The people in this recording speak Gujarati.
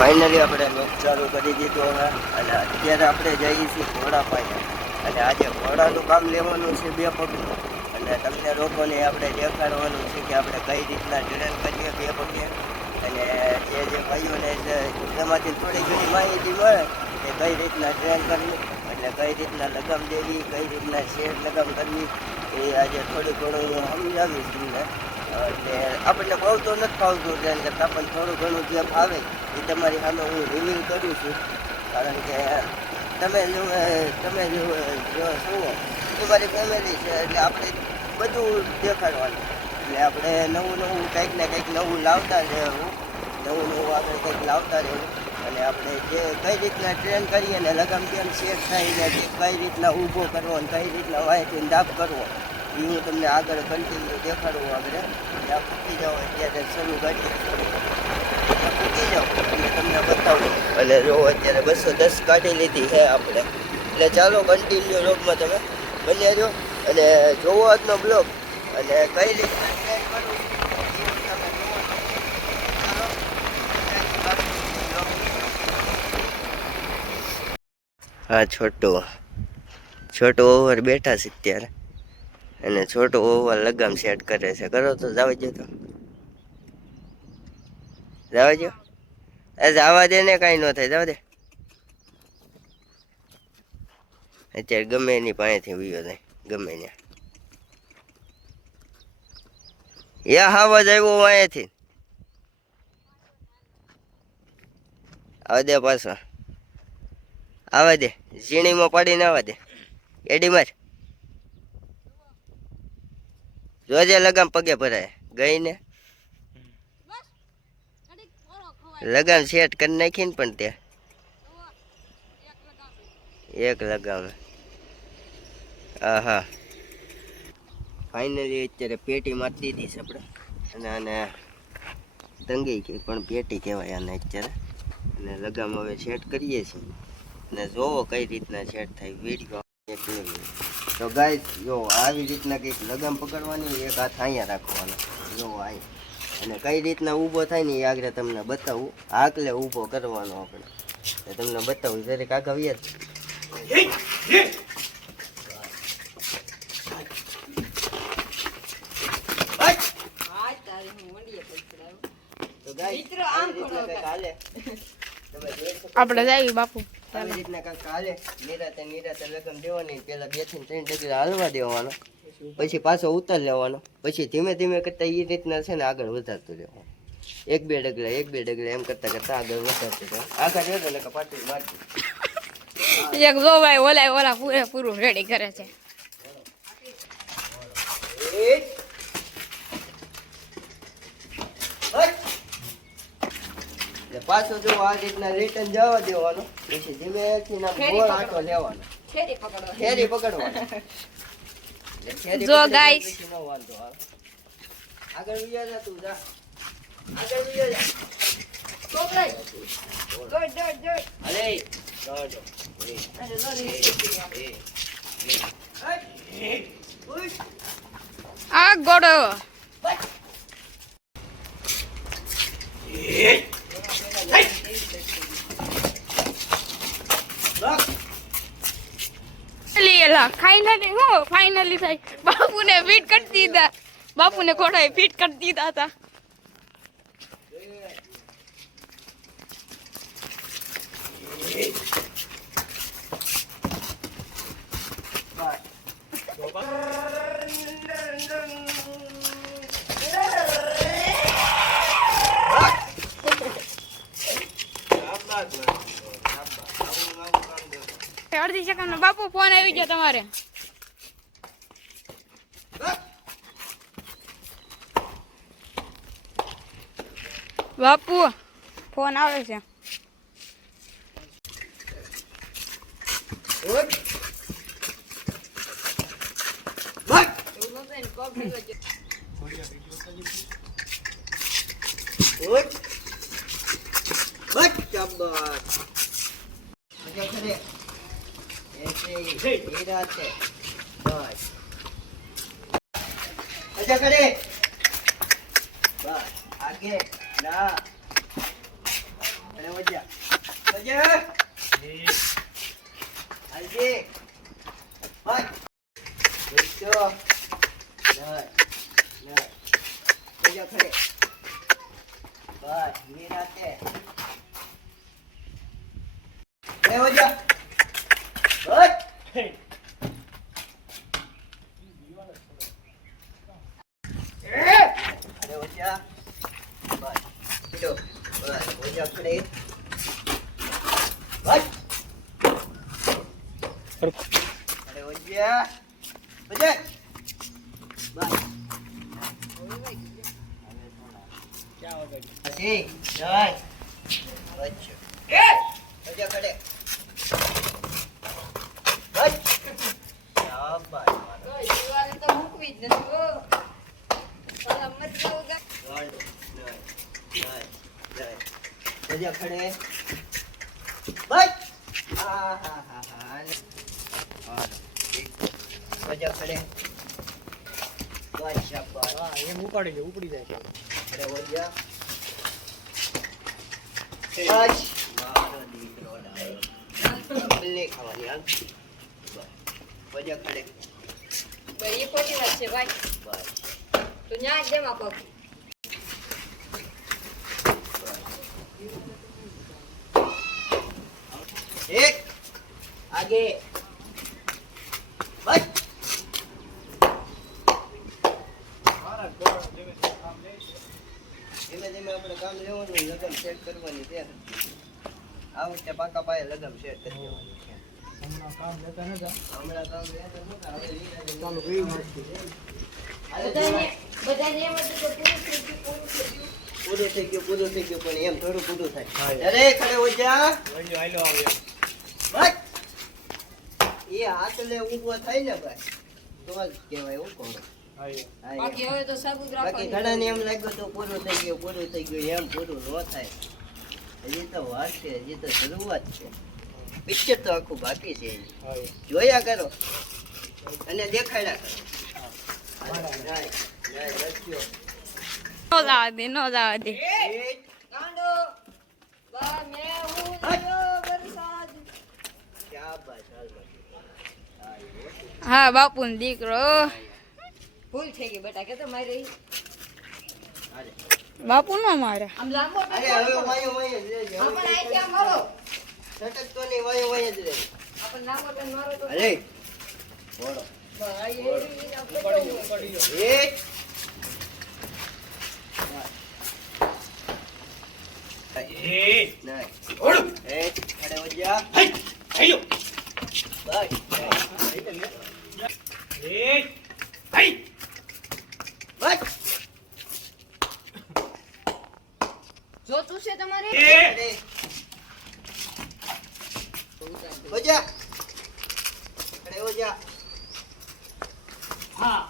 ફાઇનલી આપણે લોક ચાલુ કરી દીધો હવે અને અત્યારે આપણે જઈએ છીએ ઘોડા પાસે અને આજે ઘોડાનું કામ લેવાનું છે 2 પગનું અને તમને લોકોને આપણે દેખાડવાનું છે કે આપણે કઈ રીતના ટ્રેન કરીએ 2 પગે અને એ જે ભાઈઓને એમાંથી થોડી ઘણી માહિતી મળે કે કઈ રીતના ટ્રેન કરવી એટલે કઈ રીતના લગામ દેવી કઈ રીતના શેર લગામ કરવી એ આજે થોડું ઘણું હું સમજાવીશ તમને એટલે આપણને બહુ તો નથી ફાવતું ટ્રેન કરતાં પણ થોડું ઘણું જે ફાવે એ તમારી સામે હું રિવીલ કરું છું કારણ કે તમે જો શું તમારી ફેમિલી છે એટલે આપણે બધું દેખાડવાનું એટલે આપણે નવું કંઈક ને કંઈક નવું લાવતા રહેવું નવું આગળ કંઈક લાવતા રહેવું અને આપણે જે કઈ રીતના ટ્રેન કરીએ ને લગામ કેમ સેટ થાય ને કઈ રીતના ઊભો કરવો અને કઈ રીતના વાયથી દાબ કરવો એ હું તમને આગળ કન્ટિન્યુ દેખાડવું આગળ ત્યાં ફૂટી જાઓ અત્યારે શરૂ કરીએ ફૂટી જાઓ અને તમને બતાવું અને જો અત્યારે 210 કાઢી લીધી છે આપણે એટલે ચાલો કન્ટિન્યુ બ્લોગમાં તમે બન્યા જો અને જોવો આજનો બ્લોગ અને કઈ રીતના ટ્રેન કરવું હા છોટો ઓવર બેઠા છે અત્યારે અને છોટો ઓવર લગામ સેટ કરે છે કરો તો જવા દે તો જવા દે ને કાંઈ ન થાય જવા દે અત્યારે ગમે એની પાસેથી વિયો જાય ગમે ને હાવા જ આવ્યો અહીંયાથી આવા દે પાછો આવા દે ઝીણીમાં પાડીને આવા દે એડી માર જોજે લગામ પગે ભરાય ગઈ ને લગામ સેટ કરી નાખીને પણ તે એક લગામ હા ફાઇનલી અત્યારે પેટી મારી દીધી છે આપણે અને તંગી ગઈ પણ પેટી કહેવાય આને અત્યારે અને લગામ હવે સેટ કરીએ છીએ અને જોવો કઈ રીતના સેટ થાય વિડીયો તો ગાઈસ જો આવી રીતના કંઈક લગામ પકડવાની એક હાથ અહીંયા રાખવાનો જો અહીં અને કઈ રીતના ઊભો થાય ને એ આગળ તમને બતાવું આકલે ઊભો કરવાનો આપણે તમને બતાવું જરીક આગળ વ્યાજ આપણે જઈએ બાપુ આવી રીતના કાંઈક હાલે નિરાતે લગામ દેવાની પેલા 2 થી 3 ડગલા હાલવા દેવાનો પછી પાછો ઉતાર લેવાનો પછી ધીમે ધીમે કરતા એ રીતના છે ને આગળ વધારતું રહેવાનું 1-2 ડગલા એમ કરતા આગળ વધારતું રહેવાનું આગળ રહેતો એટલે પાટી મારતી એક જો ભાઈ ઓલા પૂરેપૂરું રેડી કરે છે પાછો જો આ રીતના રિટર્ન જવા દેવાનો પછી ધીમેથી ના ગોળ આટો લેવાનો ખેરી પકડવાનો જો ગાઈસ આગળ વિયા જા તું જા આગળ વિયા જા દોડ અરે આ ગોડો ફાઇનલી થાય બાપુને ફિટ કરી દીધા બાપુને ઘોડાએ ફિટ કરી દીધા હતા અડધી સેકન્ડ બાપુ ફોન આવી ગયો તમારે બાપુ ફોન આવે છે શાબાશ મજા કરે એસે હીરા છે બસ મજા કરે બસ આગે ના અને મજા મજા હાલજી બસ બેસો ના ના મજા કરે બસ હીરા છે એ મજા બસ અરે ઓછા બસ કીધો બસ ઓછા કરે બસ અરે ઓછા બજે બસ અસી જાય બચ્ચો ઓછા કરે બસ શાબાશ તો મૂકવી જ નથી હો. સાલા મત જાઓ ગા. મજા ખડે બસ મજા ખડે બસ શાબાશ એમ ઉપાડી લે ઉપડી જાય અરે વજા બસ મારો દીકરો ડાયો બલ્લે ખાવાની હાલ મજા ખડે ભાઈ એ ખોટી વાત છે ભાઈ. બસ તો ન્યા જ દેવા પગ. એક આગે બસ ધીમે ધીમે આપણે કામ લેવાનું લગન સેટ કરવાની છે આ વખતે પાકા પાયે લગન સેટ કરી દેવાની છે હમણાં કામ લેતા નતા હમણાં કામ લેતા નહોતા, હવે લીધા ચાલુ કર્યું નથી બધાને એમ હતું કે પૂરું થઈ ગયું, પૂરું થઈ ગયું. પૂરું થઈ ગયું પણ એમ થોડું પૂરું હા. થાય અરે ખડે ઓજા વળી આયલો આવે બસ એ હાથ લે ઊભો થાય ને ભાઈ તો જ કહેવાય એવું કહું આય હા, બાકી એમ. હવે તો સાબુત બાકી ઘણાને એમ લાગ્યું તો પૂરું થઈ ગયું એમ પૂરું ન થાય હજી તો વાત છે હજી તો શરૂઆત છે પિક્ચર તો આખું બાકી છે હજી. આય જોયા કરો અને દેખાડ્યા કરો બરાબર. જાય, જાય, રચ્યો. નો જવા દે, નો જવા દે. એક, ગાંડો બા મે હું હટ. વરસાદ. શાબાશ, હાલ બાકી. હા, એવું. હા બાપુનો દીકરો. ભૂલ થઈ ગઈ બેટા કે તો મારી હાલે. બાપુ નો મારે આમ લાંબો અરે હવે વાયો વાયો જ રહેજે. હવે આપણે કંઈ આઈ મારો છટકતો નહીં, વાયો વાયો જ રહેજે. આપણે લાંબો પેન મારો તો અરે ઓળો. ભાઈ ઉપાડી લે ઉપાડી લે એક. નહીં. એક, ખડે વળ્યા. બસ. બસ. જોતું છે તમારે ખડે. વળ્યા. ખડે વળ્યા. હા